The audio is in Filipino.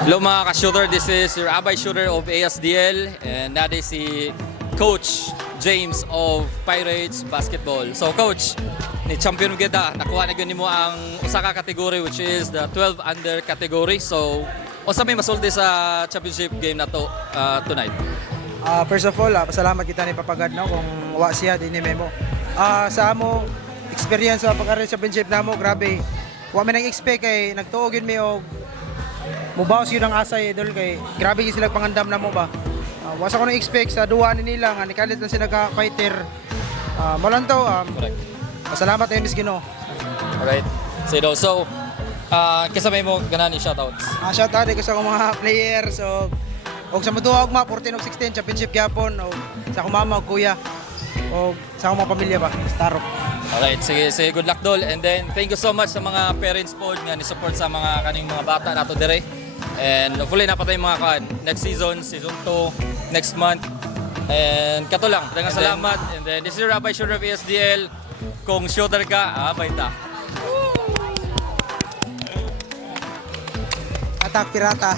Hello mga ka-shooter, this is your Abay Shooter of ASDL and that is si Coach James of Pirates Basketball. So Coach, ni champion kita, nakuha na gani mo ang usa ka category which is the 12 under category. So, unsa may masulti sa championship game na to tonight? First of all, pasalamat kita ni Papagad no kung wa siya din ni Memo. Sa amo experience sa pagka championship namo, grabe. Wa man nang expect kay nagtuo gyud mi og mubaws yun ang asay idol kay grabe gyud sila pangandam namo ba. Wasa ko na expect sa duwa ni nila nga nikalit lang sila ka fighter. Malantaw Correct. pasalamat ay Miss Ginoo. Alright. So, kasabay mo ganan ni shoutouts. Shout out ko sa akong mga players og sa maduwa og mga 14 ug 16 championship gyapon og sa akong mama ug kuya og sa akong mga pamilya ba. Starok. Alright, sige, good luck Dol. And then, thank you so much sa mga parents po nga ni-support sa mga kaning mga bata nato dire. And hopefully napatay mga kan next season, season 2, next month. And kato lang, daghang salamat. And then, this is your Rabbi Shooter of ESDL. Kung shooter ka, abay ta. Atak pirata.